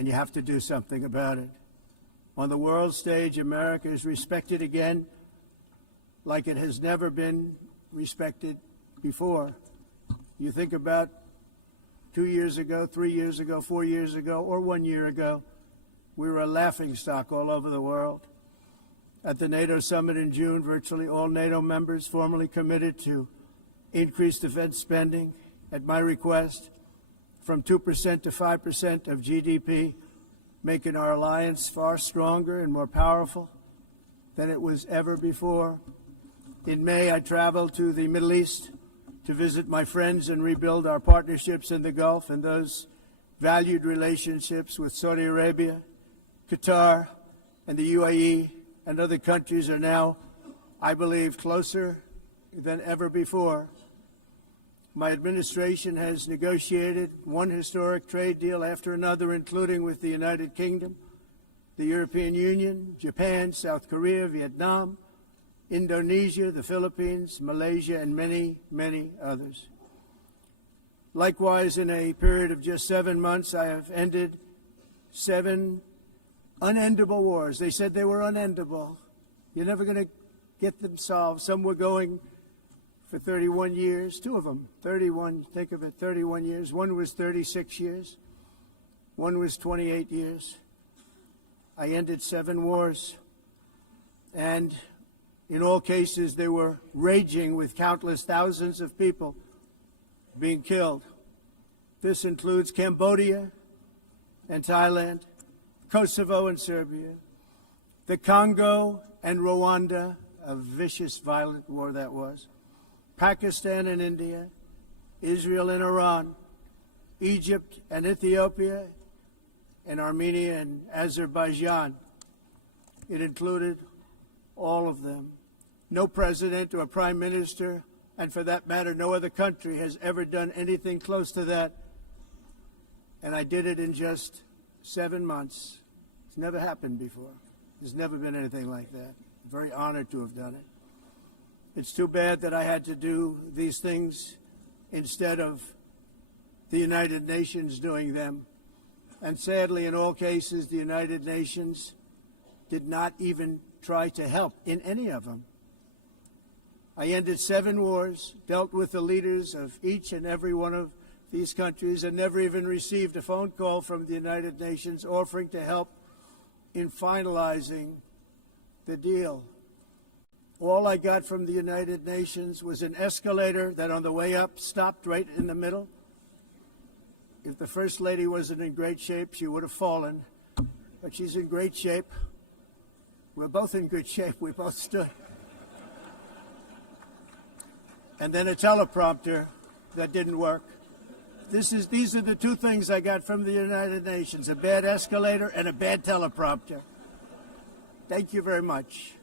and you have to do something about it. On the world stage, America is respected again like it has never been respected before. You think about 2 years ago, 3 years ago, 4 years ago, or 1 year ago, we were a laughingstock all over the world. At the NATO summit in June, virtually all NATO members formally committed to increase defense spending at my request from 2% to 5% of GDP, making our alliance far stronger and more powerful than it was ever before. In May, I traveled to the Middle East to visit my friends and rebuild our partnerships in the Gulf and those valued relationships with Saudi Arabia, Qatar, and the UAE and other countries are now, I believe, closer than ever before. My administration has negotiated one historic trade deal after another, including with the United Kingdom, the European Union, Japan, South Korea, Vietnam, Indonesia, the Philippines, Malaysia, and many, many others. Likewise, in a period of just 7 months, I have ended 7 unendable wars. They said they were unendable. You're never going to get them solved. Some were going for 31 years, 2 of them, 31, think of it, 31 years. One was 36 years. One was 28 years. I ended 7 wars. And in all cases, they were raging with countless thousands of people being killed. This includes Cambodia and Thailand, Kosovo and Serbia, the Congo and Rwanda, a vicious, violent war that was, Pakistan and India, Israel and Iran, Egypt and Ethiopia, and Armenia and Azerbaijan. It included all of them. No president or prime minister, and for that matter, no other country has ever done anything close to that. And I did it in just 7 months. It's never happened before. There's never been anything like that. I'm very honored to have done it. It's too bad that I had to do these things instead of the United Nations doing them. And sadly, in all cases, the United Nations did not even try to help in any of them. I ended 7 wars, dealt with the leaders of each and every one of these countries, and never even received a phone call from the United Nations offering to help in finalizing the deal. All I got from the United Nations was an escalator that on the way up stopped right in the middle. If the First Lady wasn't in great shape, she would have fallen. But she's in great shape. We're both in good shape. We both stood. And then a teleprompter that didn't work. These are the 2 things I got from the United Nations, a bad escalator and a bad teleprompter. Thank you very much.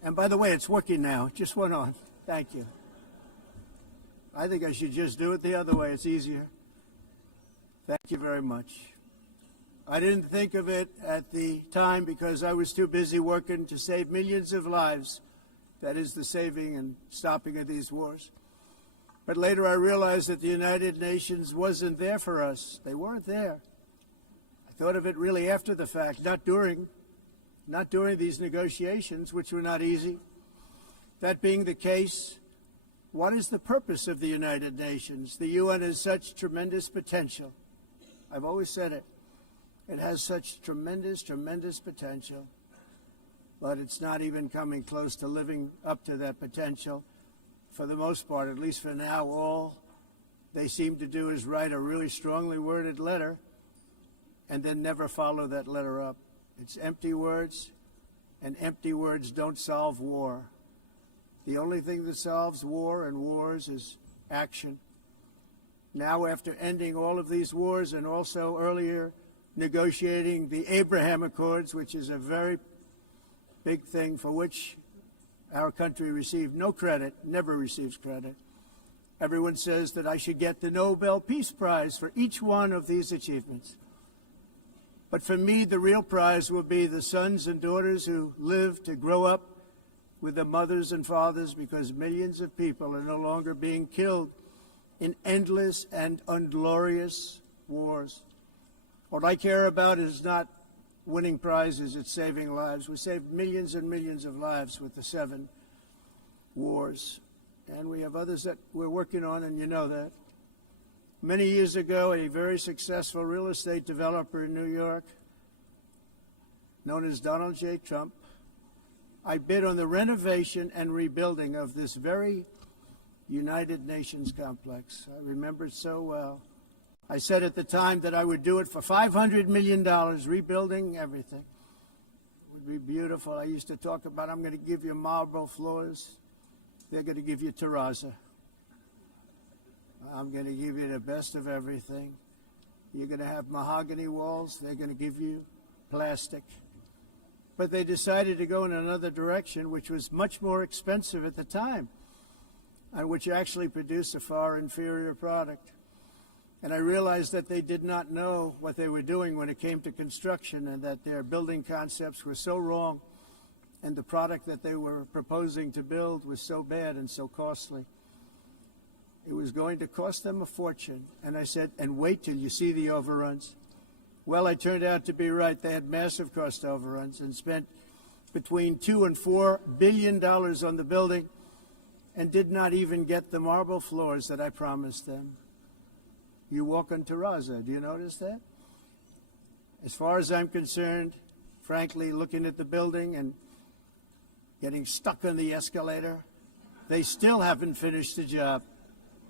And by the way, it's working now. It just went on. Thank you. I think I should just do it the other way. It's easier. Thank you very much. I didn't think of it at the time because I was too busy working to save millions of lives. That is the saving and stopping of these wars. But later I realized that the United Nations wasn't there for us. They weren't there. I thought of it really after the fact, not during these negotiations, which were not easy. That being the case, what is the purpose of the United Nations? The UN has such tremendous potential. I've always said it. It has such tremendous, tremendous potential. But it's not even coming close to living up to that potential. For the most part, at least for now, all they seem to do is write a really strongly worded letter and then never follow that letter up. It's empty words, and empty words don't solve war. The only thing that solves war and wars is action. Now, after ending all of these wars and also earlier negotiating the Abraham Accords, which is a very big thing for which our country received no credit, never receives credit. Everyone says that I should get the Nobel Peace Prize for each one of these achievements. But for me, the real prize will be the sons and daughters who live to grow up with the mothers and fathers, because millions of people are no longer being killed in endless and unglorious wars. What I care about is not winning prizes, it's saving lives. We saved millions and millions of lives with the 7 wars. And we have others that we're working on, and you know that. Many years ago, a very successful real estate developer in New York, known as Donald J. Trump, I bid on the renovation and rebuilding of this very United Nations complex. I remember it so well. I said at the time that I would do it for $500 million, rebuilding everything. It would be beautiful. I used to talk about, I'm going to give you marble floors. They're going to give you terrazzo. I'm going to give you the best of everything. You're going to have mahogany walls. They're going to give you plastic. But they decided to go in another direction, which was much more expensive at the time, and which actually produced a far inferior product. And I realized that they did not know what they were doing when it came to construction, and that their building concepts were so wrong, and the product that they were proposing to build was so bad and so costly. It was going to cost them a fortune. And I said, and wait till you see the overruns. Well, I turned out to be right. They had massive cost overruns and spent between $2 and $4 billion on the building and did not even get the marble floors that I promised them. You walk on terrazzo. Do you notice that? As far as I'm concerned, frankly, looking at the building and getting stuck on the escalator, they still haven't finished the job.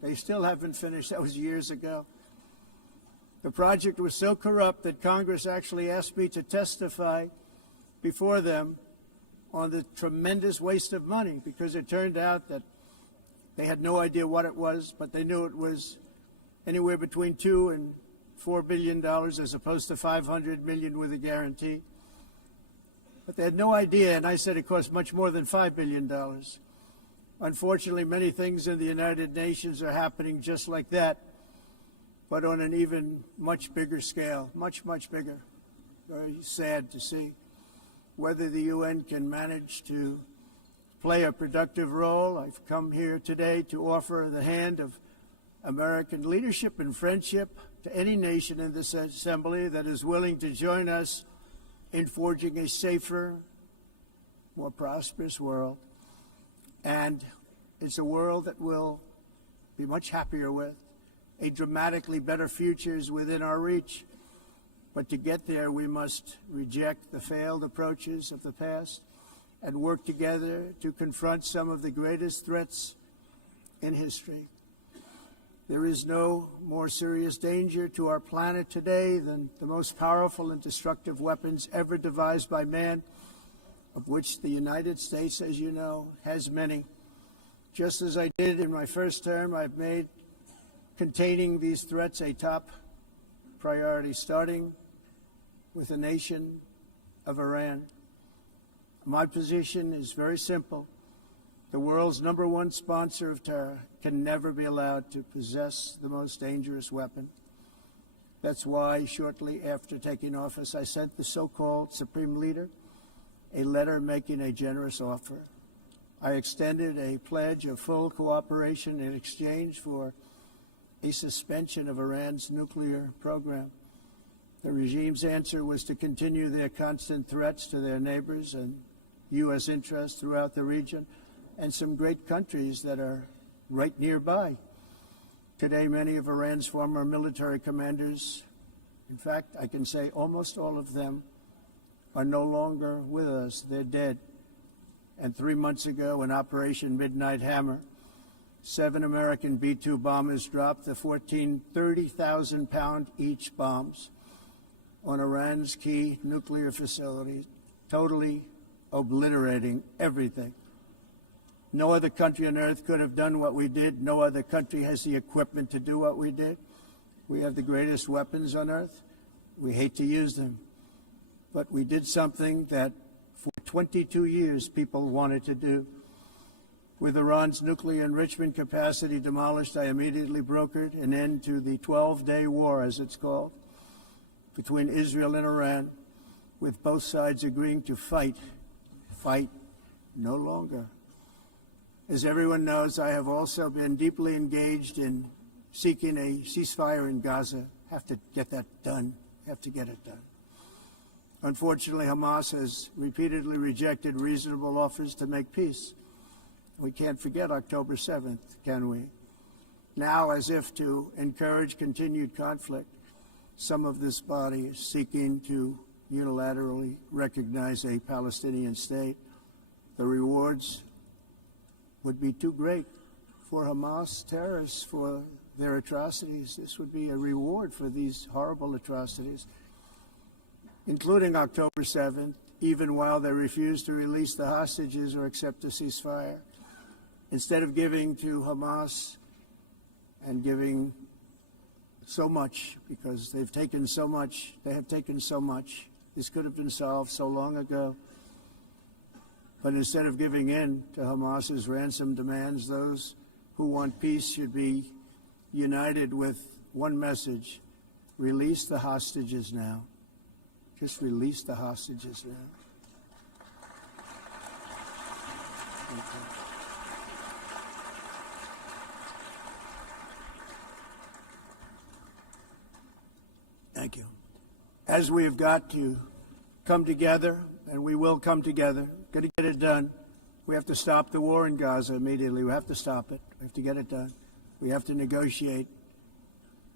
They still haven't finished. That was years ago. The project was so corrupt that Congress actually asked me to testify before them on the tremendous waste of money, because it turned out that they had no idea what it was, but they knew it was anywhere between $2 and $4 billion as opposed to $500 million with a guarantee. But they had no idea, and I said it cost much more than $5 billion. Unfortunately, many things in the United Nations are happening just like that, but on an even much bigger scale, much, much bigger. Very sad to see. Whether the UN can manage to play a productive role, I've come here today to offer the hand of American leadership and friendship to any nation in this assembly that is willing to join us in forging a safer, more prosperous world. And it's a world that we'll be much happier with. A dramatically better future is within our reach. But to get there, we must reject the failed approaches of the past and work together to confront some of the greatest threats in history. There is no more serious danger to our planet today than the most powerful and destructive weapons ever devised by man, of which the United States, as you know, has many. Just as I did in my first term, I've made containing these threats a top priority, starting with the nation of Iran. My position is very simple. The world's #1 sponsor of terror can never be allowed to possess the most dangerous weapon. That's why, shortly after taking office, I sent the so-called Supreme Leader a letter making a generous offer. I extended a pledge of full cooperation in exchange for a suspension of Iran's nuclear program. The regime's answer was to continue their constant threats to their neighbors and U.S. interests throughout the region, and some great countries that are right nearby. Today, many of Iran's former military commanders, in fact, I can say almost all of them, are no longer with us. They're dead. And 3 months ago, in Operation Midnight Hammer, 7 American B-2 bombers dropped the 14 30,000-pound each bombs on Iran's key nuclear facilities, totally obliterating everything. No other country on earth could have done what we did. No other country has the equipment to do what we did. We have the greatest weapons on earth. We hate to use them. But we did something that for 22 years people wanted to do. With Iran's nuclear enrichment capacity demolished, I immediately brokered an end to the 12-day war, as it's called, between Israel and Iran, with both sides agreeing to fight no longer. As everyone knows, I have also been deeply engaged in seeking a ceasefire in Gaza. Have to get that done We have to get it done. Unfortunately, Hamas has repeatedly rejected reasonable offers to make peace. We can't forget October 7th, can we? Now, as if to encourage continued conflict, some of this body is seeking to unilaterally recognize a Palestinian state. The rewards would be too great for Hamas terrorists for their atrocities. This would be a reward for these horrible atrocities, including October 7th, even while they refuse to release the hostages or accept a ceasefire. Instead of giving to Hamas and giving so much, because they've taken so much, they have taken so much. This could have been solved so long ago. But instead of giving in to Hamas's ransom demands, those who want peace should be united with one message: release the hostages now. Just release the hostages now. Thank you. As we have got to come together, and we will come together, got to get it done. We have to stop the war in Gaza immediately. We have to stop it. We have to get it done. We have to negotiate.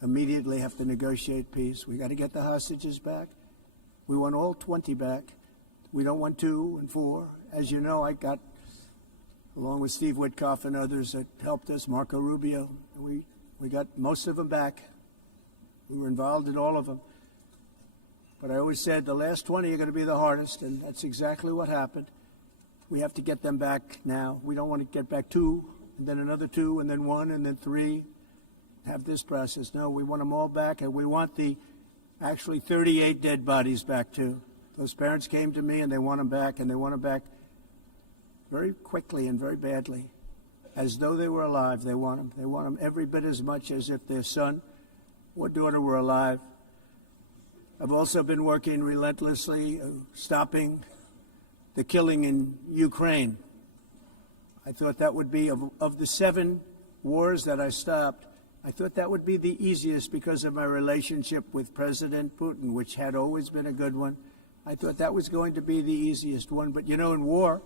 Immediately have to negotiate peace. We got to get the hostages back. We want all 20 back. We don't want 2 and 4. As you know, I got, along with Steve Witkoff and others that helped us, Marco Rubio, we got most of them back. We were involved in all of them. But I always said the last 20 are going to be the hardest, and that's exactly what happened. We have to get them back now. We don't want to get back 2, and then another 2, and then 1, and then 3. Have this process. No, we want them all back, and we want the actually 38 dead bodies back too. Those parents came to me, and they want them back, and they want them back very quickly and very badly, as though they were alive. They want them. They want them every bit as much as if their son or daughter were alive. I've also been working relentlessly, stopping the killing in Ukraine. I thought that would be, of the 7 wars that I stopped, I thought that would be the easiest because of my relationship with President Putin, which had always been a good one. I thought that was going to be the easiest one. But, you know, in war,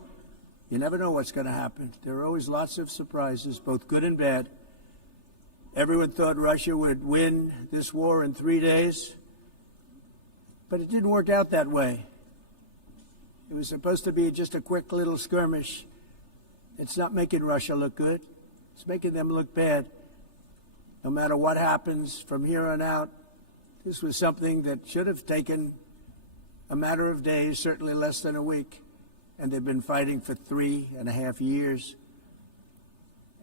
you never know what's going to happen. There are always lots of surprises, both good and bad. Everyone thought Russia would win this war in 3 days, but it didn't work out that way. It was supposed to be just a quick little skirmish. It's not making Russia look good. It's making them look bad. No matter what happens from here on out, this was something that should have taken a matter of days, certainly less than a week. And they've been fighting for 3.5 years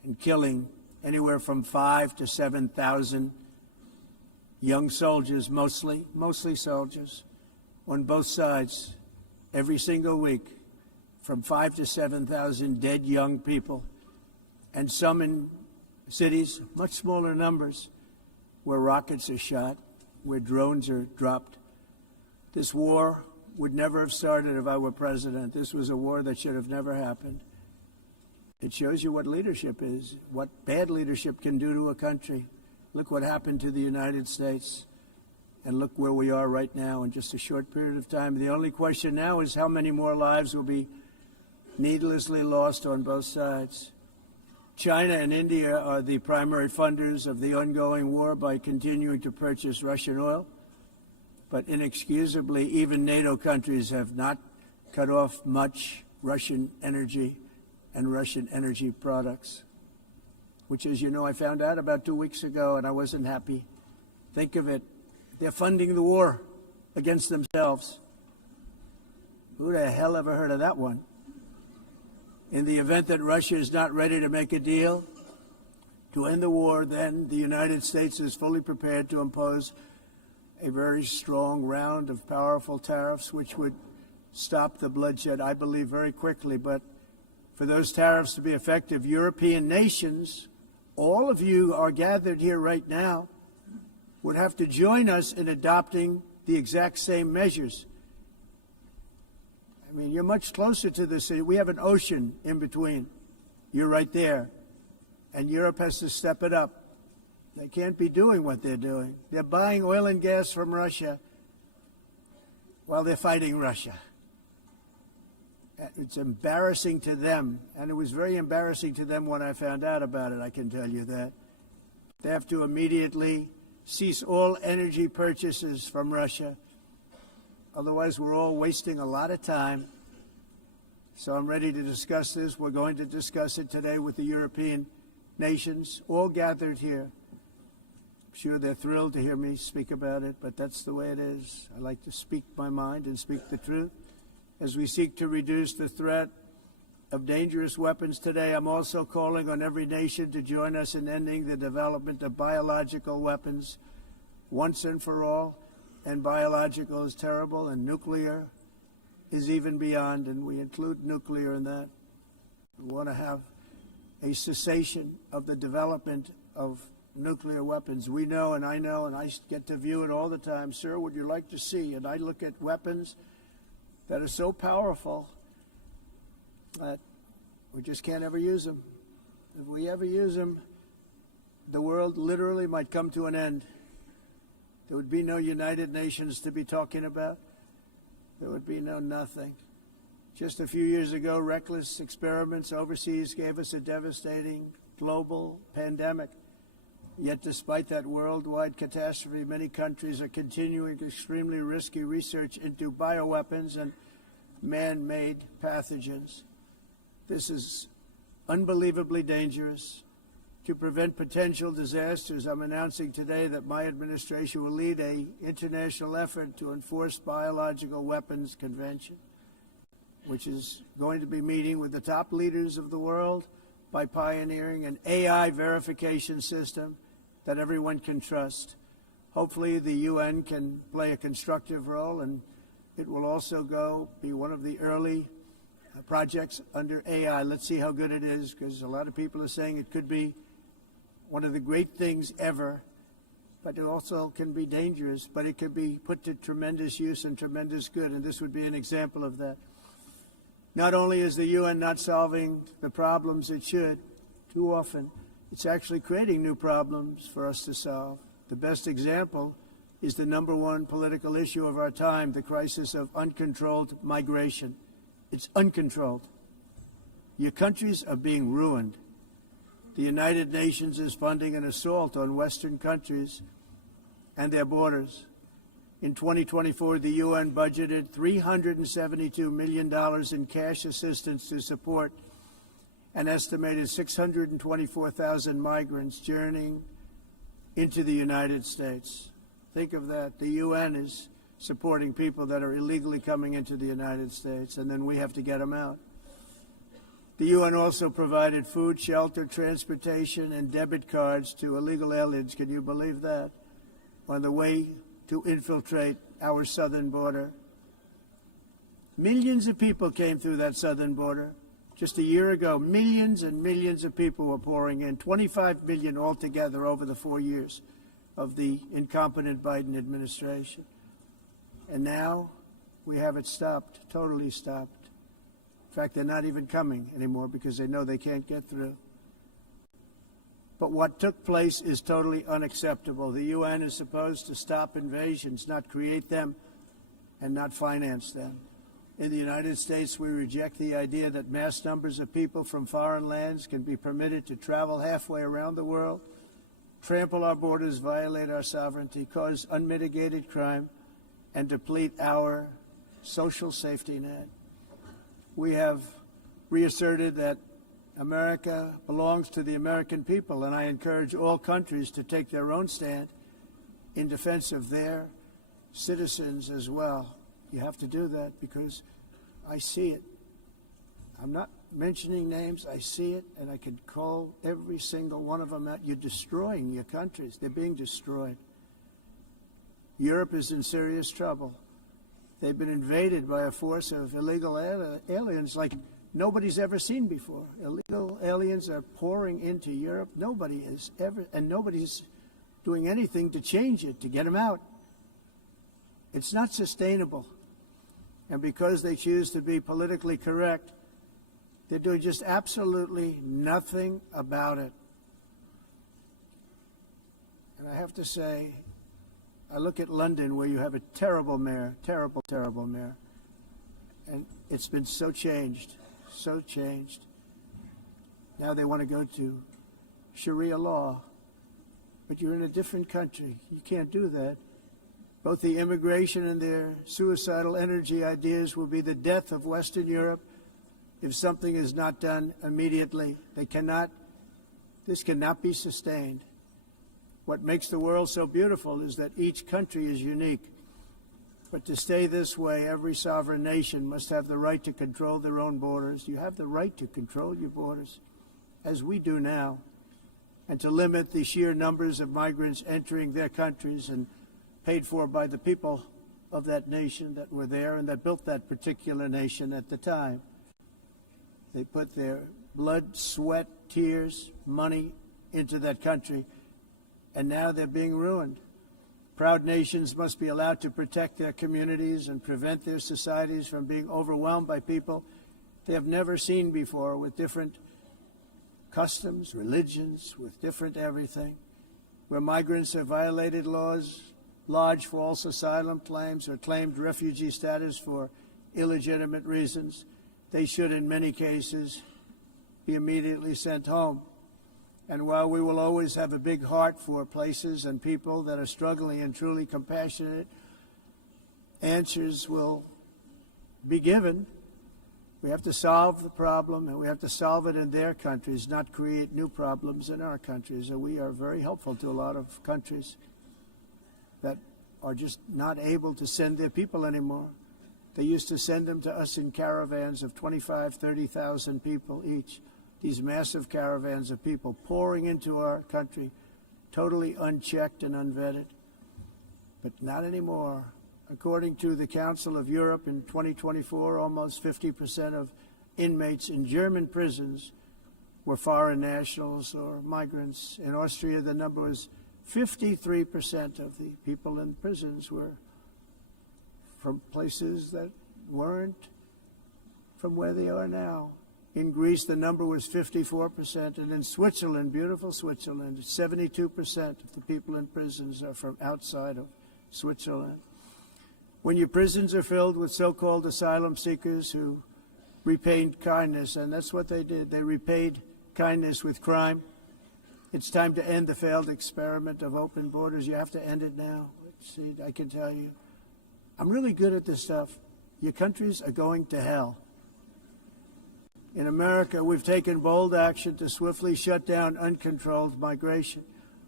and killing anywhere from 5,000 to 7,000 young soldiers, mostly soldiers, on both sides, every single week, from 5,000 to 7,000 dead young people, and some in cities, much smaller numbers, where rockets are shot, where drones are dropped. This war would never have started if I were president. This was a war that should have never happened. It shows you what leadership is, what bad leadership can do to a country. Look what happened to the United States, and look where we are right now in just a short period of time. The only question now is how many more lives will be needlessly lost on both sides. China and India are the primary funders of the ongoing war by continuing to purchase Russian oil. But inexcusably, even NATO countries have not cut off much Russian energy and Russian energy products, which, as you know, I found out about 2 weeks ago, and I wasn't happy. Think of it. They're funding the war against themselves. Who the hell ever heard of that one? In the event that Russia is not ready to make a deal to end the war, then the United States is fully prepared to impose a very strong round of powerful tariffs, which would stop the bloodshed, I believe, very quickly. But for those tariffs to be effective, European nations, all of you are gathered here right now, would have to join us in adopting the exact same measures. I mean, you're much closer to the city. We have an ocean in between. You're right there. And Europe has to step it up. They can't be doing what they're doing. They're buying oil and gas from Russia while they're fighting Russia. It's embarrassing to them, and it was very embarrassing to them when I found out about it, I can tell you that. They have to immediately cease all energy purchases from Russia. Otherwise, we're all wasting a lot of time. So I'm ready to discuss this. We're going to discuss it today with the European nations, all gathered here. I'm sure they're thrilled to hear me speak about it, but that's the way it is. I like to speak my mind and speak the truth. As we seek to reduce the threat of dangerous weapons today, I'm also calling on every nation to join us in ending the development of biological weapons once and for all. And biological is terrible, and nuclear is even beyond, and we include nuclear in that. We want to have a cessation of the development of nuclear weapons. We know, and I get to view it all the time. Sir, would you like to see? And I look at weapons that are so powerful that we just can't ever use them. If we ever use them, the world literally might come to an end. There would be no United Nations to be talking about. There would be no nothing. Just a few years ago, reckless experiments overseas gave us a devastating global pandemic. Yet despite that worldwide catastrophe, many countries are continuing extremely risky research into bioweapons and man-made pathogens. This is unbelievably dangerous. To prevent potential disasters, I'm announcing today that my administration will lead an international effort to enforce biological weapons convention, which is going to be meeting with the top leaders of the world by pioneering an AI verification system that everyone can trust. Hopefully the UN can play a constructive role, and it will also be one of the early projects under AI. Let's see how good it is, because a lot of people are saying it could be one of the great things ever, but it also can be dangerous, but it could be put to tremendous use and tremendous good, and this would be an example of that. Not only is the UN not solving the problems it should, too often, it's actually creating new problems for us to solve. The best example is the #1 political issue of our time, the crisis of uncontrolled migration. It's uncontrolled. Your countries are being ruined. The United Nations is funding an assault on Western countries and their borders. In 2024, the UN budgeted $372 million in cash assistance to support an estimated 624,000 migrants journeying into the United States. Think of that. The UN is supporting people that are illegally coming into the United States, and then we have to get them out. The UN also provided food, shelter, transportation, and debit cards to illegal aliens. Can you believe that? On the way to infiltrate our southern border. Millions of people came through that southern border. Just a year ago, millions and millions of people were pouring in, 25 million altogether over the 4 years of the incompetent Biden administration. And now we have it stopped, totally stopped. In fact, they're not even coming anymore because they know they can't get through. But what took place is totally unacceptable. The UN is supposed to stop invasions, not create them and not finance them. In the United States, we reject the idea that mass numbers of people from foreign lands can be permitted to travel halfway around the world, trample our borders, violate our sovereignty, cause unmitigated crime, and deplete our social safety net. We have reasserted that America belongs to the American people, and I encourage all countries to take their own stand in defense of their citizens as well. You have to do that because I see it. I'm not mentioning names. I see it, and I can call every single one of them out. You're destroying your countries. They're being destroyed. Europe is in serious trouble. They've been invaded by a force of illegal aliens like nobody's ever seen before. Illegal aliens are pouring into Europe. Nobody's doing anything to change it, to get them out. It's not sustainable. And because they choose to be politically correct, they're doing just absolutely nothing about it. And I have to say, I look at London, where you have a terrible mayor, terrible mayor, and it's been so changed, so changed. Now they want to go to Sharia law, but you're in a different country. You can't do that. Both the immigration and their suicidal energy ideas will be the death of Western Europe if something is not done immediately. This cannot be sustained. What makes the world so beautiful is that each country is unique. But to stay this way, every sovereign nation must have the right to control their own borders. You have the right to control your borders, as we do now, and to limit the sheer numbers of migrants entering their countries and paid for by the people of that nation that were there and that built that particular nation at the time. They put their blood, sweat, tears, money into that country, and now they're being ruined. Proud nations must be allowed to protect their communities and prevent their societies from being overwhelmed by people they have never seen before, with different customs, religions, with different everything. Where migrants have violated laws, lodged false asylum claims, or claimed refugee status for illegitimate reasons, they should, in many cases, be immediately sent home. And while we will always have a big heart for places and people that are struggling and truly compassionate, answers will be given. We have to solve the problem, and we have to solve it in their countries, not create new problems in our countries. And we are very helpful to a lot of countries that are just not able to send their people anymore. They used to send them to us in caravans of 25,000, 30,000 people each. These massive caravans of people pouring into our country, totally unchecked and unvetted. But not anymore. According to the Council of Europe, in 2024, almost 50% of inmates in German prisons were foreign nationals or migrants. In Austria, the number was 53% of the people in prisons were from places that weren't from where they are now. In Greece, the number was 54%, and in Switzerland, beautiful Switzerland, 72% of the people in prisons are from outside of Switzerland. When your prisons are filled with so-called asylum seekers who repaid kindness, and that's what they did, they repaid kindness with crime, it's time to end the failed experiment of open borders. You have to end it now. See, I can tell you, I'm really good at this stuff. Your countries are going to hell. In America, we've taken bold action to swiftly shut down uncontrolled migration.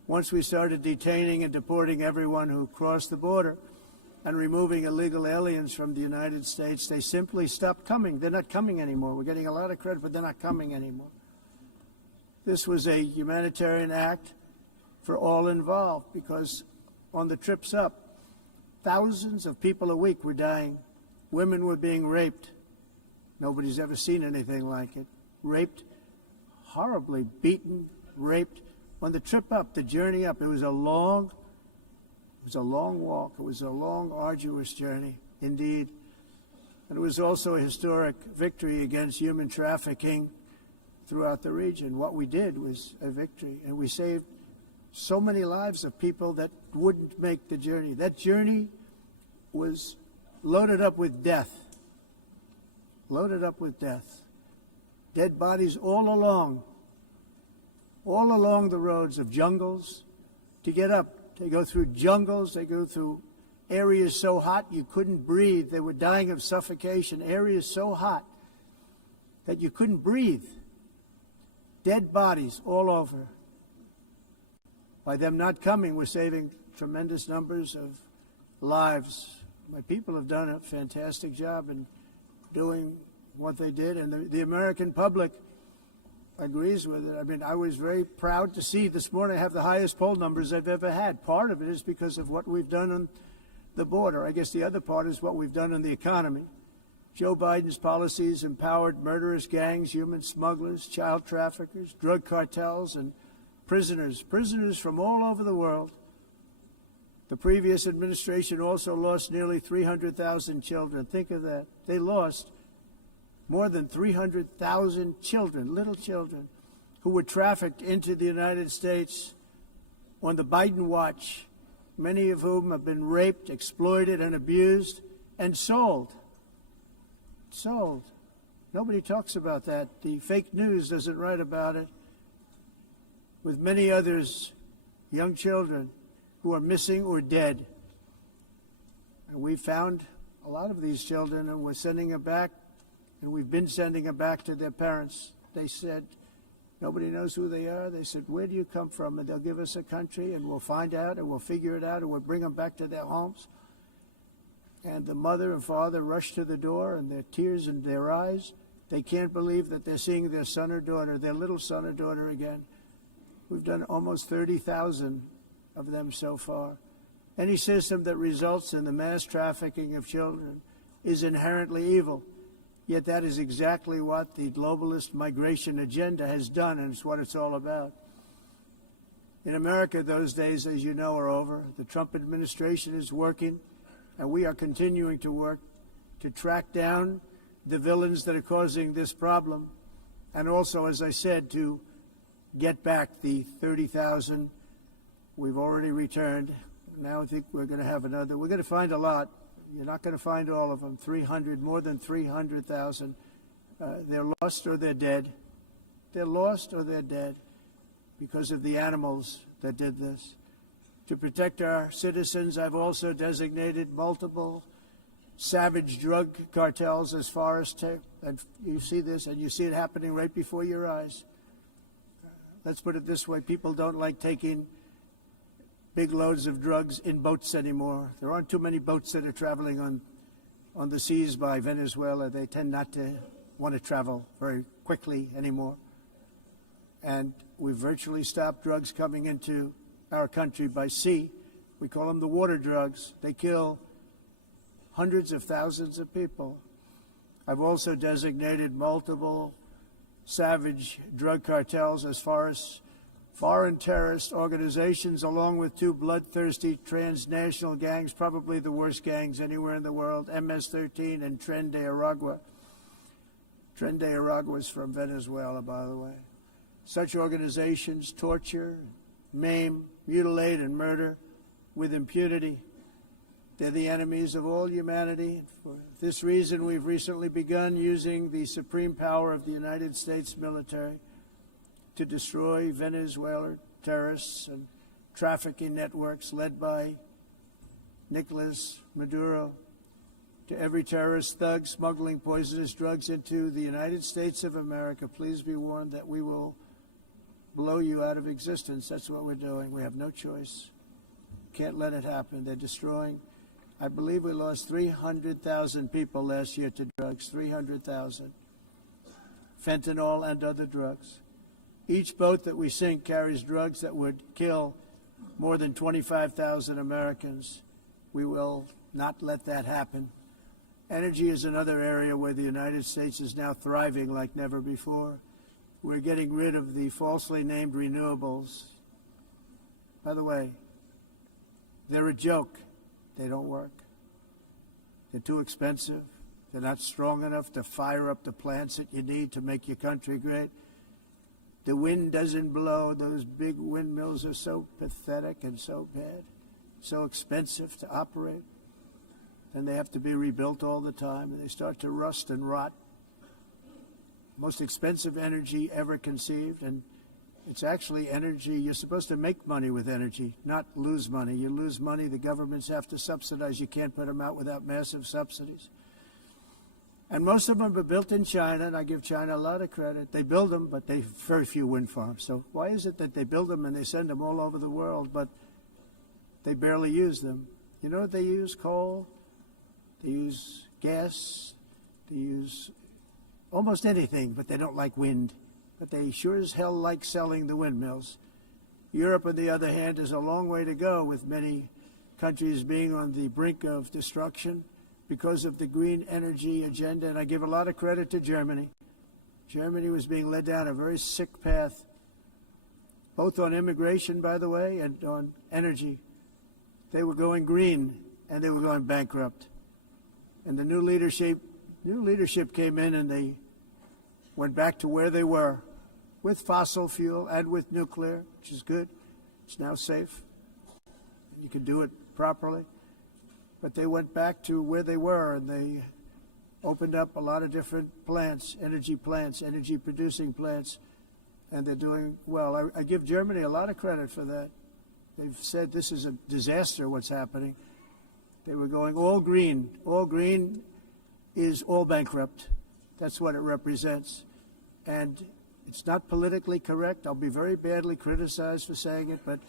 Once we started detaining and deporting everyone who crossed the border and removing illegal aliens from the United States, they simply stopped coming. They're not coming anymore. We're getting a lot of credit, but they're not coming anymore. This was a humanitarian act for all involved, because on the trips up, thousands of people a week were dying. Women were being raped. Nobody's ever seen anything like it. Raped, horribly beaten, raped. On the trip up, the journey up, it was a long walk. It was a long, arduous journey, indeed. And it was also a historic victory against human trafficking throughout the region. What we did was a victory, and we saved so many lives of people that wouldn't make the journey. That journey was loaded up with death. Loaded up with death. Dead bodies all along the roads of jungles to get up. They go through jungles, they go through areas so hot you couldn't breathe. They were dying of suffocation, areas so hot that you couldn't breathe. Dead bodies all over. By them not coming, we're saving tremendous numbers of lives. My people have done a fantastic job in doing what they did, and the American public agrees with it. I mean, I was very proud to see this morning I have the highest poll numbers I've ever had. Part of it is because of what we've done on the border. I guess the other part is what we've done on the economy. Joe Biden's policies empowered murderous gangs, human smugglers, child traffickers, drug cartels, and prisoners from all over the world. The previous administration also lost nearly 300,000 children. Think of that. They lost more than 300,000 children, little children, who were trafficked into the United States on the Biden watch. many of whom have been raped, exploited, and abused, and sold. Sold. Nobody talks about that. The fake news doesn't write about it. With many others, young children who are missing or dead. And we found a lot of these children, and we're sending them back, and we've been sending them back to their parents. They said, nobody knows who they are. They said, where do you come from? And they'll give us a country, and we'll find out, and we'll figure it out, and we'll bring them back to their homes. And the mother and father rush to the door, and their tears in their eyes. They can't believe that they're seeing their son or daughter, their little son or daughter again. We've done almost 30,000 of them so far. Any system that results in the mass trafficking of children is inherently evil. Yet that is exactly what the globalist migration agenda has done, and it's what it's all about. In America, those days, as you know, are over. The Trump administration is working, and we are continuing to work to track down the villains that are causing this problem, and also, as I said, to get back the 30,000 we've already returned. Now I think we're going to have another. We're going to find a lot. You're not going to find all of them. 300, more than 300,000. They're lost or they're dead. They're lost or they're dead because of the animals that did this. To protect our citizens, I've also designated multiple savage drug cartels as far as and you see this, and you see it happening right before your eyes. Let's put it this way. People don't like taking big loads of drugs in boats anymore. There aren't too many boats that are traveling on the seas by Venezuela. They tend not to want to travel very quickly anymore. And we've virtually stopped drugs coming into our country by sea. We call them the water drugs. They kill hundreds of thousands of people. I've also designated multiple savage drug cartels as far as foreign terrorist organizations, along with two bloodthirsty transnational gangs, probably the worst gangs anywhere in the world, MS-13 and Tren de Aragua. Tren de Aragua is from Venezuela, by the way. Such organizations torture, maim, mutilate, and murder with impunity. They're the enemies of all humanity. For this reason, we've recently begun using the supreme power of the United States military to destroy Venezuelan terrorists and trafficking networks led by Nicolas Maduro. To every terrorist thug smuggling poisonous drugs into the United States of America, please be warned that we will blow you out of existence. That's what we're doing. We have no choice. Can't let it happen. They're destroying. I believe we lost 300,000 people last year to drugs, 300,000. Fentanyl and other drugs. Each boat that we sink carries drugs that would kill more than 25,000 Americans. We will not let that happen. Energy is another area where the United States is now thriving like never before. We're getting rid of the falsely named renewables. By the way, they're a joke. They don't work. They're too expensive. They're not strong enough to fire up the plants that you need to make your country great. The wind doesn't blow. Those big windmills are so pathetic and so bad, so expensive to operate. And they have to be rebuilt all the time, and they start to rust and rot. Most expensive energy ever conceived, and it's actually energy. You're supposed to make money with energy, not lose money. You lose money, the governments have to subsidize. You can't put them out without massive subsidies. And most of them are built in China, and I give China a lot of credit. They build them, but they have very few wind farms. So why is it that they build them and they send them all over the world, but they barely use them? You know what they use? Coal. They use gas. They use almost anything, but they don't like wind. But they sure as hell like selling the windmills. Europe, on the other hand, is a long way to go, with many countries being on the brink of destruction because of the green energy agenda. And I give a lot of credit to Germany. Germany was being led down a very sick path, both on immigration, by the way, and on energy. They were going green, and they were going bankrupt. And the new leadership came in, and they went back to where they were, with fossil fuel and with nuclear, which is good. It's now safe. you could do it properly. But they went back to where they were, and they opened up a lot of different plants, energy producing plants, and they're doing well. I give Germany a lot of credit for that. They've said this is a disaster, what's happening. They were going all green. All green is all bankrupt. That's what it represents. And it's not politically correct. I'll be very badly criticized for saying it, but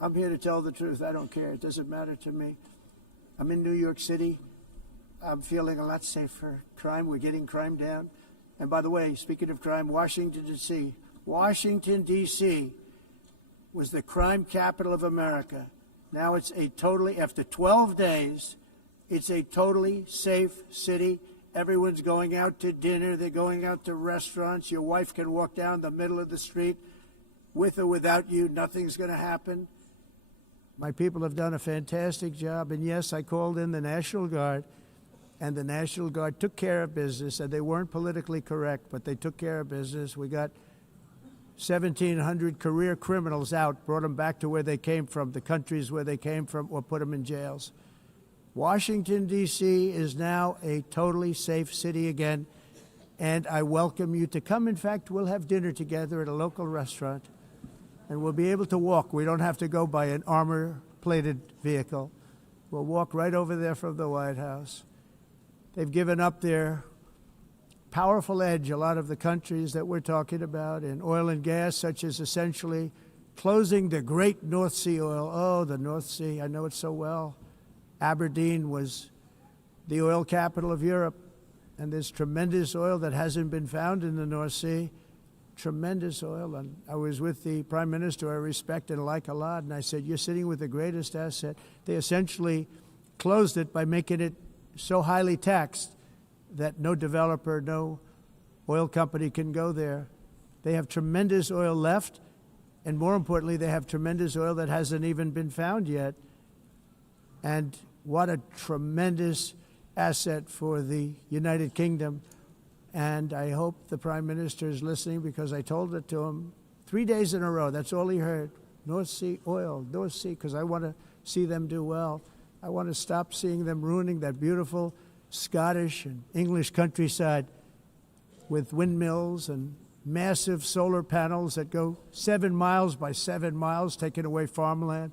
I'm here to tell the truth. I don't care. It doesn't matter to me. I'm in New York City. I'm feeling a lot safer. Crime, we're getting crime down. And by the way, speaking of crime, Washington, D.C. Washington, D.C. was the crime capital of America. Now it's after 12 days, it's a totally safe city. Everyone's going out to dinner. They're going out to restaurants. Your wife can walk down the middle of the street with or without you. Nothing's going to happen. My people have done a fantastic job. And yes, I called in the National Guard, and the National Guard took care of business, and they weren't politically correct, but they took care of business. We got 1,700 career criminals out, brought them back to where they came from, the countries where they came from, or put them in jails. Washington, D.C. is now a totally safe city again, and I welcome you to come. In fact, we'll have dinner together at a local restaurant, and we'll be able to walk. We don't have to go by an armor-plated vehicle. We'll walk right over there from the White House. They've given up their powerful edge, a lot of the countries that we're talking about, in oil and gas, such as essentially closing the great North Sea oil. Oh, the North Sea, I know it so well. Aberdeen was the oil capital of Europe, and there's tremendous oil that hasn't been found in the North Sea. Tremendous oil. And I was with the Prime Minister I respect and like a lot, and I said, you're sitting with the greatest asset. They essentially closed it by making it so highly taxed that no developer, no oil company can go there. They have tremendous oil left, and more importantly, they have tremendous oil that hasn't even been found yet. And what a tremendous asset for the United Kingdom. And I hope the Prime Minister is listening, because I told it to him 3 days in a row. That's all he heard. North Sea oil, North Sea, because I want to see them do well. I want to stop seeing them ruining that beautiful Scottish and English countryside with windmills and massive solar panels that go 7 miles by 7 miles, taking away farmland.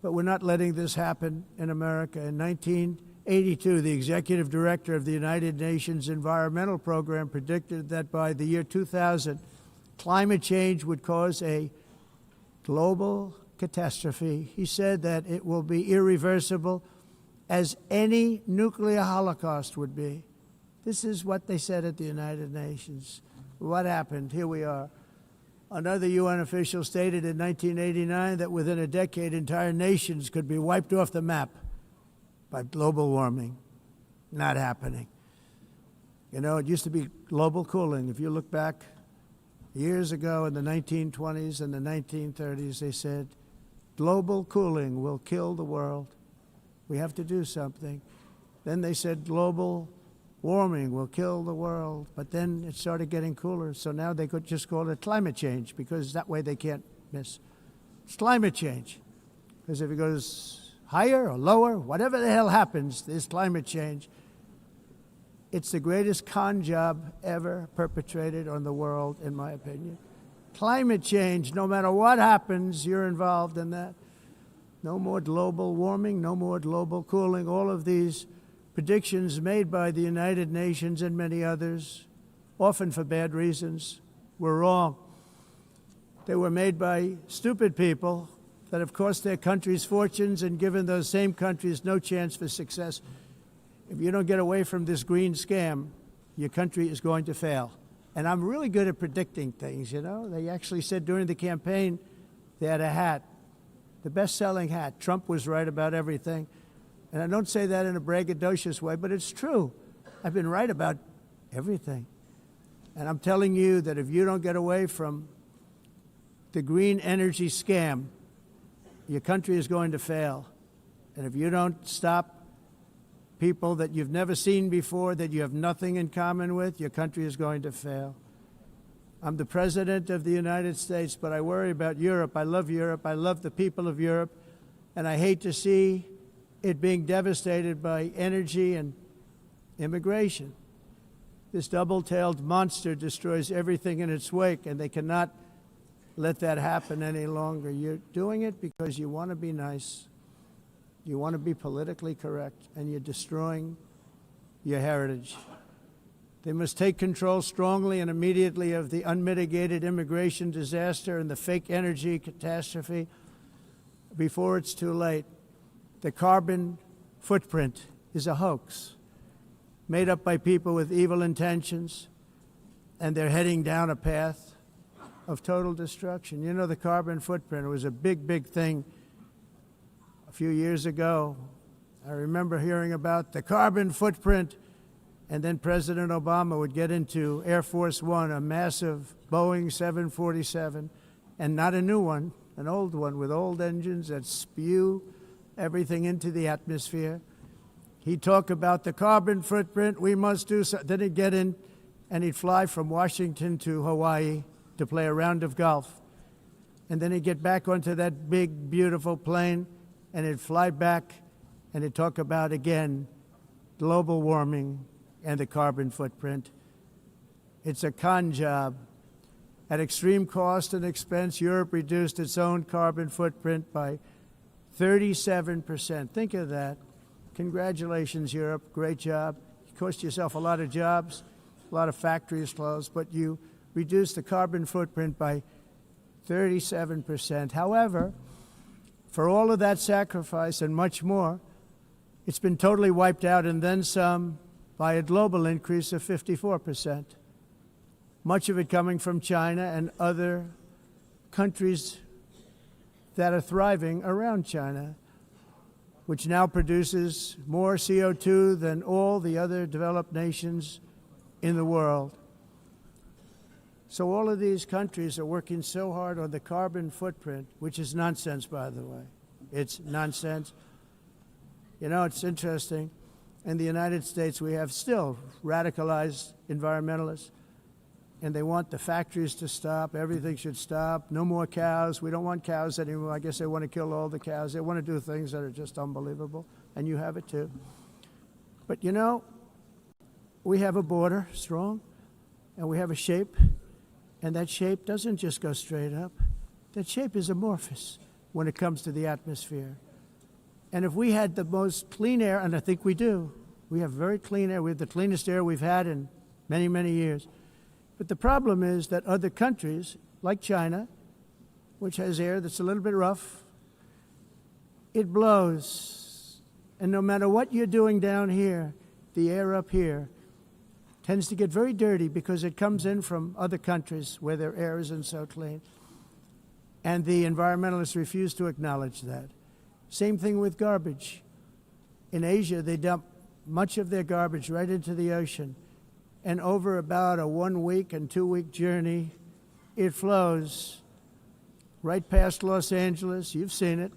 But we're not letting this happen in America. In 1982, the executive director of the United Nations Environmental Program predicted that by the year 2000, climate change would cause a global catastrophe. He said that it will be irreversible, as any nuclear holocaust would be. This is what they said at the United Nations. What happened? Here we are. Another UN official stated in 1989 that within a decade, entire nations could be wiped off the map by global warming. Not happening. You know, it used to be global cooling. If you look back years ago in the 1920s and the 1930s, they said, global cooling will kill the world. We have to do something. Then they said global warming will kill the world, but then it started getting cooler, so now they could just call it climate change, because that way they can't miss. It's climate change, because if it goes higher or lower, whatever the hell happens, there's climate change. It's the greatest con job ever perpetrated on the world, in my opinion. Climate change, no matter what happens, you're involved in that. No more global warming, no more global cooling. All of these predictions made by the United Nations and many others, often for bad reasons, were wrong. They were made by stupid people that have cost their countries fortunes and given those same countries no chance for success. If you don't get away from this green scam, your country is going to fail. And I'm really good at predicting things, you know. They actually said during the campaign they had a hat, the best-selling hat. Trump was right about everything. And I don't say that in a braggadocious way, but it's true. I've been right about everything. And I'm telling you that if you don't get away from the green energy scam, your country is going to fail. And if you don't stop people that you've never seen before, that you have nothing in common with, your country is going to fail. I'm the President of the United States, but I worry about Europe. I love Europe. I love the people of Europe. And I hate to see it being devastated by energy and immigration. This double-tailed monster destroys everything in its wake, and they cannot let that happen any longer. You're doing it because you want to be nice, you want to be politically correct, and you're destroying your heritage. They must take control strongly and immediately of the unmitigated immigration disaster and the fake energy catastrophe before it's too late. The carbon footprint is a hoax made up by people with evil intentions, and they're heading down a path of total destruction. You know, the carbon footprint was a big, big thing a few years ago. I remember hearing about the carbon footprint, and then President Obama would get into Air Force One, a massive Boeing 747, and not a new one, an old one with old engines that spew everything into the atmosphere. He'd talk about the carbon footprint, we must do so. Then he'd get in and he'd fly from Washington to Hawaii to play a round of golf. And then he'd get back onto that big, beautiful plane and he'd fly back and he'd talk about, again, global warming and the carbon footprint. It's a con job. At extreme cost and expense, Europe reduced its own carbon footprint by 37%. Think of that. Congratulations, Europe. Great job. You cost yourself a lot of jobs, a lot of factories closed, but you reduced the carbon footprint by 37%. However, for all of that sacrifice and much more, it's been totally wiped out and then some by a global increase of 54%. Much of it coming from China and other countries that are thriving around China, which now produces more CO2 than all the other developed nations in the world. So all of these countries are working so hard on the carbon footprint, which is nonsense, by the way. It's nonsense. You know, it's interesting. In the United States, we have still radicalized environmentalists, and they want the factories to stop. Everything should stop. No more cows. We don't want cows anymore. I guess they want to kill all the cows. They want to do things that are just unbelievable, and you have it too. But you know, we have a border, strong, and we have a shape, and that shape doesn't just go straight up. That shape is amorphous when it comes to the atmosphere. And if we had the most clean air, and I think we do, we have very clean air. We have the cleanest air we've had in many, many years. But the problem is that other countries, like China, which has air that's a little bit rough, it blows. And no matter what you're doing down here, the air up here tends to get very dirty because it comes in from other countries where their air isn't so clean. And the environmentalists refuse to acknowledge that. Same thing with garbage. In Asia, they dump much of their garbage right into the ocean. And over about a 1 week and 2 week journey, it flows right past Los Angeles. You've seen it.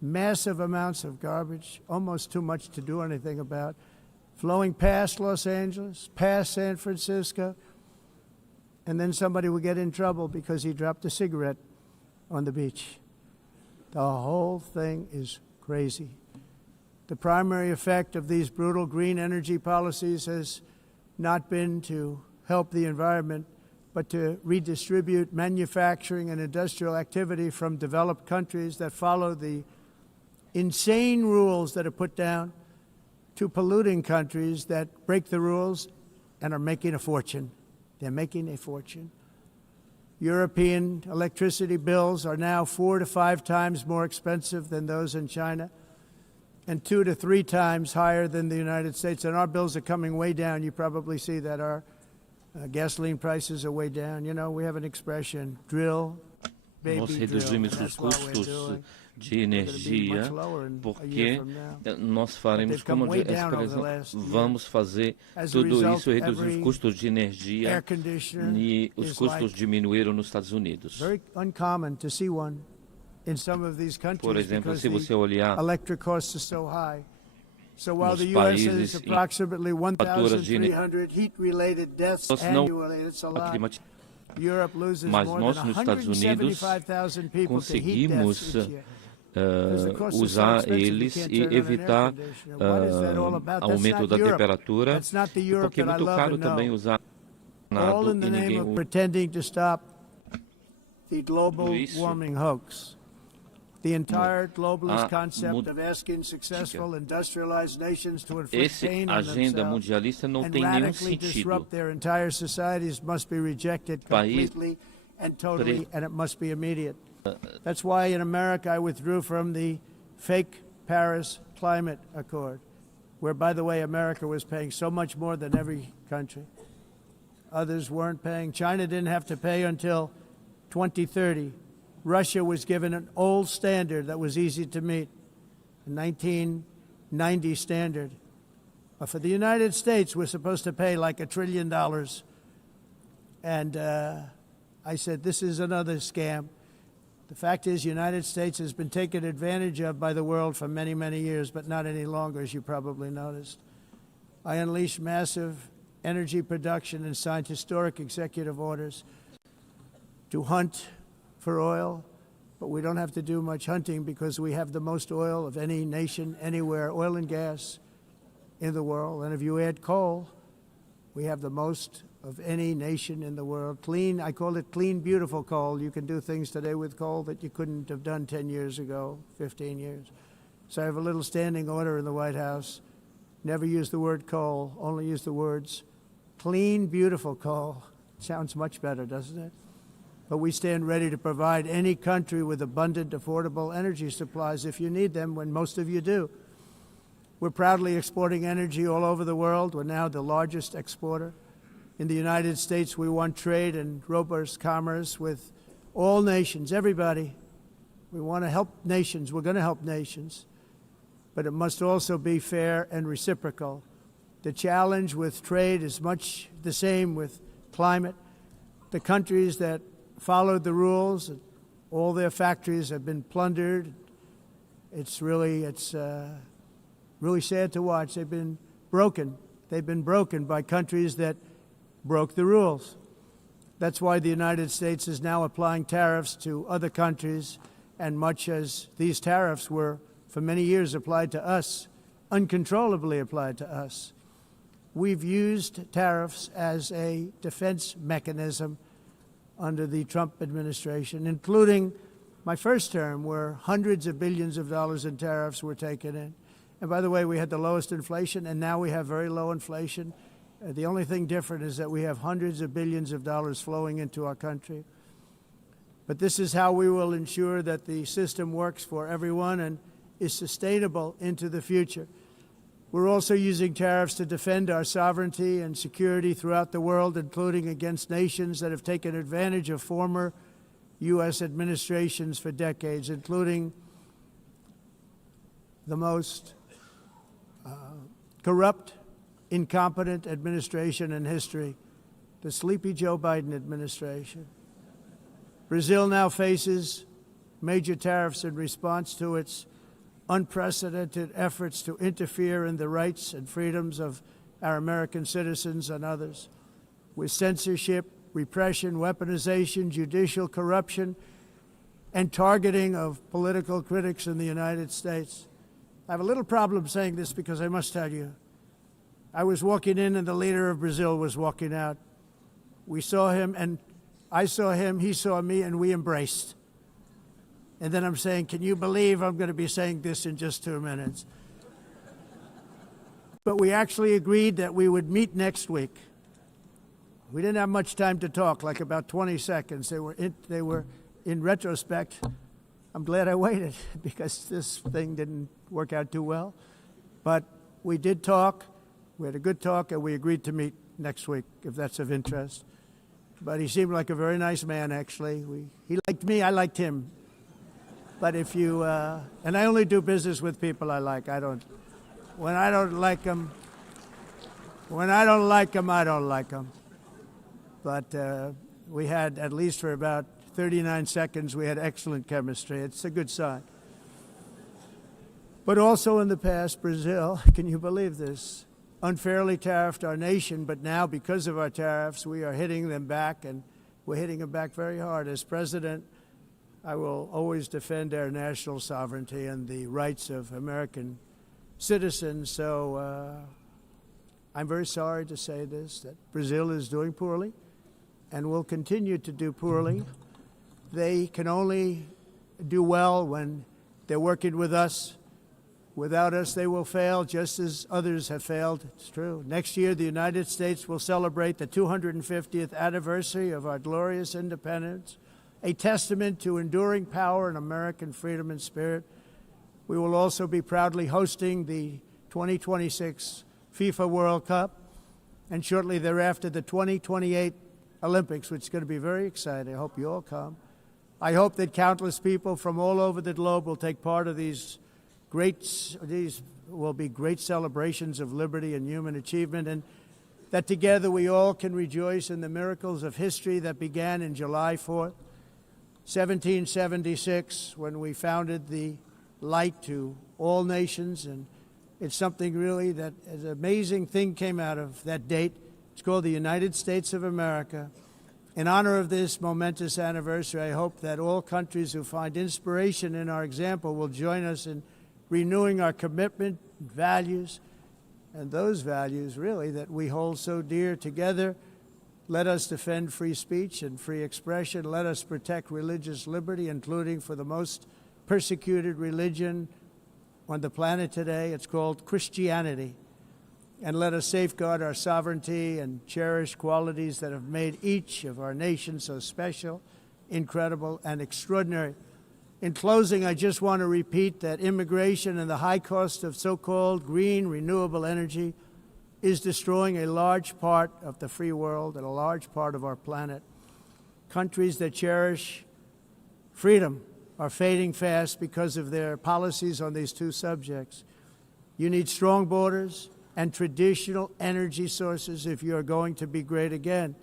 Massive amounts of garbage, almost too much to do anything about, flowing past Los Angeles, past San Francisco, and then somebody will get in trouble because he dropped a cigarette on the beach. The whole thing is crazy. The primary effect of these brutal green energy policies has not been to help the environment, but to redistribute manufacturing and industrial activity from developed countries that follow the insane rules that are put down to polluting countries that break the rules and are making a fortune. They're making a fortune. European electricity bills are now 4 to 5 times more expensive than those in China, and 2 to 3 times higher than the United States. And our bills are coming way down. You probably see that our gasoline prices are way down. You know, we have an expression, drill, baby, Nós reduzimos os custos de energia porque nós faremos como vamos fazer tudo isso, reduzir os custos de energia, e os custos diminuíram nos Estados Unidos. Very uncommon to see one in some of these countries. Por exemplo, se você olhar electric costs are so high. So while the US has approximately 1,300 heat-related deaths annually, it's a lot. Europe loses Mas more nós than nos Estados Unidos 175,000 people to heat conseguimos deaths each year. usar eles e evitar aumento da temperatura, porque é muito caro também usar all in e the name ninguém of usa pretending to stop the global isso. warming hoax. The entire globalist A concept of asking successful industrialized nations to inflict Esse pain on agenda themselves mundialista não and tem nenhum radically sentido. disrupt their entire societies must be rejected completely and totally, and it must be immediate. That's why in America I withdrew from the fake Paris Climate Accord, where, by the way, America was paying so much more than every country. Others weren't paying. China didn't have to pay until 2030. Russia was given an old standard that was easy to meet, a 1990 standard. But for the United States, we're supposed to pay like $1 trillion. And I said, this is another scam. The fact is, the United States has been taken advantage of by the world for many, many years, but not any longer, as you probably noticed. I unleashed massive energy production and signed historic executive orders to hunt for oil, but we don't have to do much hunting because we have the most oil of any nation anywhere, oil and gas in the world. And if you add coal, we have the most of any nation in the world. Clean, I call it clean, beautiful coal. You can do things today with coal that you couldn't have done 10 years ago, 15 years. So I have a little standing order in the White House. Never use the word coal, only use the words clean, beautiful coal. Sounds much better, doesn't it? But we stand ready to provide any country with abundant, affordable energy supplies if you need them, when most of you do. We're proudly exporting energy all over the world. We're now the largest exporter. In the United States, we want trade and robust commerce with all nations, everybody. We want to help nations. We're going to help nations. But it must also be fair and reciprocal. The challenge with trade is much the same with climate. The countries that followed the rules, all their factories have been plundered. It's really sad to watch. They've been broken. They've been broken by countries that broke the rules. That's why the United States is now applying tariffs to other countries, and much as these tariffs were for many years applied to us, uncontrollably applied to us. We've used tariffs as a defense mechanism under the Trump administration, including my first term, where hundreds of billions of dollars in tariffs were taken in. And by the way, we had the lowest inflation, and now we have very low inflation. The only thing different is that we have hundreds of billions of dollars flowing into our country. But this is how we will ensure that the system works for everyone and is sustainable into the future. We're also using tariffs to defend our sovereignty and security throughout the world, including against nations that have taken advantage of former U.S. administrations for decades, including the most corrupt, incompetent administration in history, the sleepy Joe Biden administration. Brazil now faces major tariffs in response to its unprecedented efforts to interfere in the rights and freedoms of our American citizens and others, with censorship, repression, weaponization, judicial corruption, and targeting of political critics in the United States. I have a little problem saying this because I must tell you, I was walking in and the leader of Brazil was walking out. We saw him and I saw him, he saw me, and we embraced. And then I'm saying, can you believe I'm going to be saying this in just 2 minutes? But we actually agreed that we would meet next week. We didn't have much time to talk, like about 20 seconds. They were in retrospect, I'm glad I waited because this thing didn't work out too well. But we did talk. We had a good talk, and we agreed to meet next week, if that's of interest. But he seemed like a very nice man, actually. He liked me, I liked him. But if you, and I only do business with people I like. When I don't like them, I don't like them. But we had, at least for about 39 seconds, we had excellent chemistry. It's a good sign. But also in the past, Brazil, can you believe this, unfairly tariffed our nation, but now because of our tariffs, we are hitting them back, and we're hitting them back very hard. As President I will always defend our national sovereignty and the rights of American citizens. So I'm very sorry to say this, that Brazil is doing poorly and will continue to do poorly. They can only do well when they're working with us. Without us, they will fail, just as others have failed. It's true. Next year, the United States will celebrate the 250th anniversary of our glorious independence, a testament to enduring power and American freedom and spirit. We will also be proudly hosting the 2026 FIFA World Cup, and shortly thereafter, the 2028 Olympics, which is going to be very exciting. I hope you all come. I hope that countless people from all over the globe will take part of these will be great celebrations of liberty and human achievement, and that together we all can rejoice in the miracles of history that began in July 4th, 1776, when we founded the light to all nations. And it's something really that an amazing thing came out of that date. It's called the United States of America. In honor of this momentous anniversary, I hope that all countries who find inspiration in our example will join us in renewing our commitment, values, and those values, really, that we hold so dear together. Let us defend free speech and free expression. Let us protect religious liberty, including for the most persecuted religion on the planet today. It's called Christianity. And let us safeguard our sovereignty and cherish qualities that have made each of our nations so special, incredible, and extraordinary. In closing, I just want to repeat that immigration and the high cost of so-called green renewable energy is destroying a large part of the free world and a large part of our planet. Countries that cherish freedom are fading fast because of their policies on these two subjects. You need strong borders and traditional energy sources if you are going to be great again.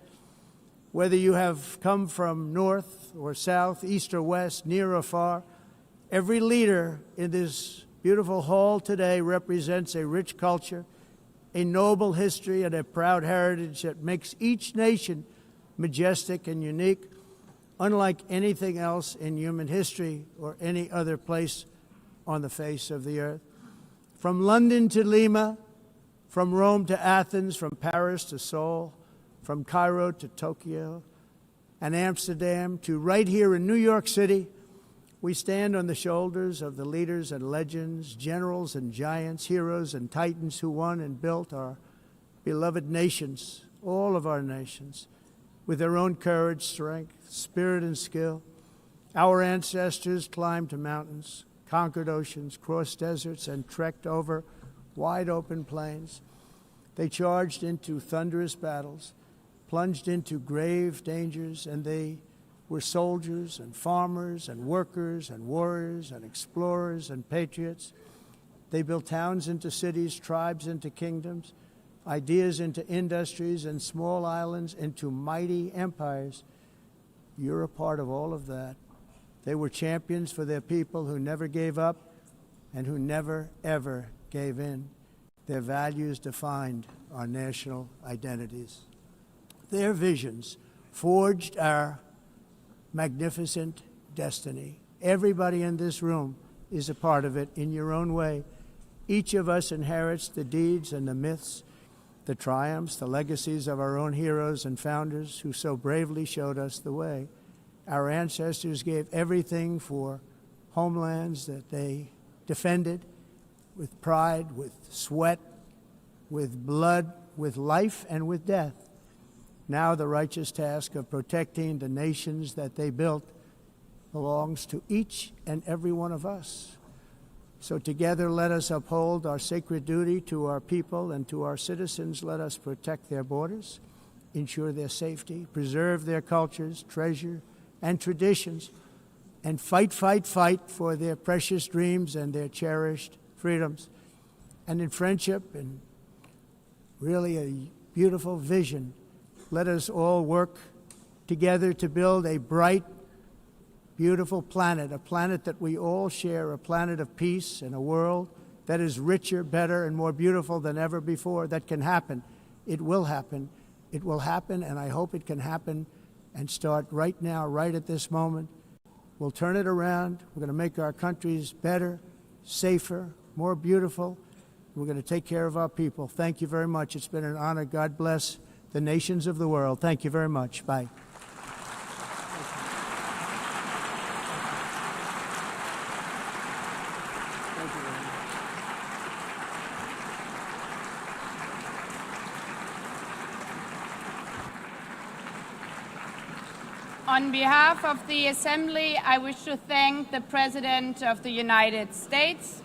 Whether you have come from north or south, east or west, near or far, every leader in this beautiful hall today represents a rich culture, a noble history, and a proud heritage that makes each nation majestic and unique, unlike anything else in human history or any other place on the face of the earth. From London to Lima, from Rome to Athens, from Paris to Seoul, from Cairo to Tokyo and Amsterdam to right here in New York City, we stand on the shoulders of the leaders and legends, generals and giants, heroes and titans who won and built our beloved nations, all of our nations, with their own courage, strength, spirit, and skill. Our ancestors climbed mountains, conquered oceans, crossed deserts, and trekked over wide open plains. They charged into thunderous battles, plunged into grave dangers, and they were soldiers and farmers and workers and warriors and explorers and patriots. They built towns into cities, tribes into kingdoms, ideas into industries, and small islands into mighty empires. You're a part of all of that. They were champions for their people who never gave up and who never, ever gave in. Their values defined our national identities. Their visions forged our magnificent destiny. Everybody in this room is a part of it in your own way. Each of us inherits the deeds and the myths, the triumphs, the legacies of our own heroes and founders who so bravely showed us the way. Our ancestors gave everything for homelands that they defended with pride, with sweat, with blood, with life, and with death. Now the righteous task of protecting the nations that they built belongs to each and every one of us. So together let us uphold our sacred duty to our people and to our citizens. Let us protect their borders, ensure their safety, preserve their cultures, treasure, and traditions, and fight, fight, fight for their precious dreams and their cherished freedoms. And in friendship and really a beautiful vision, let us all work together to build a bright, beautiful planet, a planet that we all share, a planet of peace and a world that is richer, better, and more beautiful than ever before. That can happen. It will happen. It will happen, and I hope it can happen and start right now, right at this moment. We'll turn it around. We're going to make our countries better, safer, more beautiful. We're going to take care of our people. Thank you very much. It's been an honor. God bless the nations of the world. Thank you very much. Bye. On behalf of the Assembly, I wish to thank the President of the United States,